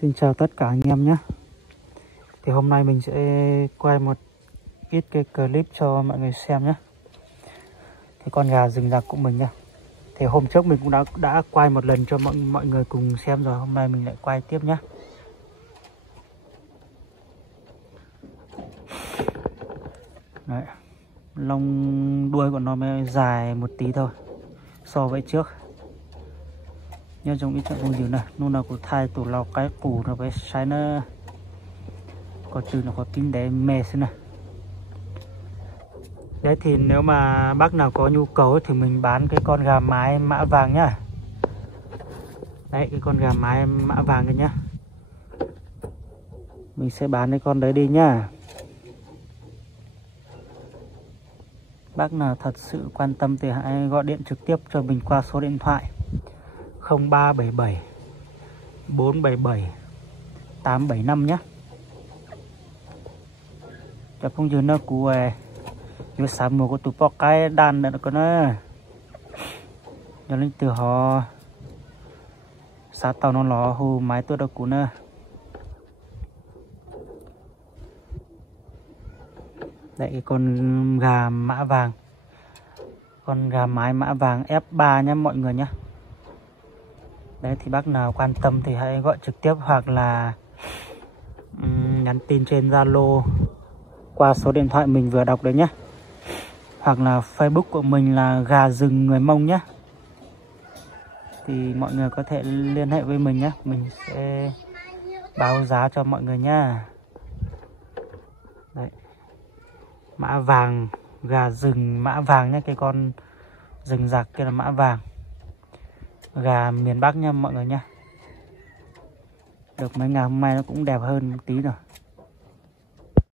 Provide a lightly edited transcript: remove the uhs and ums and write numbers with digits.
Xin chào tất cả anh em nhé. Thì hôm nay mình sẽ quay một ít cái clip cho mọi người xem nhé. Thì con gà rừng rạc của mình nhá. Thì hôm trước mình cũng đã quay một lần cho mọi người cùng xem rồi. Hôm nay mình lại quay tiếp nhé. Đấy. Lông đuôi của nó mới dài một tí thôi so với trước. Nhưng trong ít không gì này, lúc nào cũng thay tủ lọc cái củ nó phải sai nó có từ nó có tính để mè xem này. Đấy thì nếu mà bác nào có nhu cầu thì mình bán cái con gà mái mã vàng nhá. Đấy cái con gà mái mã vàng này nhá. Mình sẽ bán cái con đấy đi nhá. Bác nào thật sự quan tâm thì hãy gọi điện trực tiếp cho mình qua số điện thoại 0377 477 875 nhé. Cho phong dư nó cú như sáng mùa của tụ bọc cái đàn nữa có nó cho lên từ họ sát tàu nó lò hù máy tôi đâu cú nữa. Đấy cái con gà mã vàng, con gà mái mã vàng F3 nhé mọi người nhé. Đấy thì bác nào quan tâm thì hãy gọi trực tiếp hoặc là nhắn tin trên Zalo qua số điện thoại mình vừa đọc đấy nhé. Hoặc là Facebook của mình là gà rừng người Mông nhé. Thì mọi người có thể liên hệ với mình nhé. Mình sẽ báo giá cho mọi người nha. Đấy. Mã vàng, gà rừng mã vàng nhé. Cái con rừng rạc kia là mã vàng. Gà miền Bắc nha mọi người nha. Được mấy ngày hôm nay nó cũng đẹp hơn một tí rồi.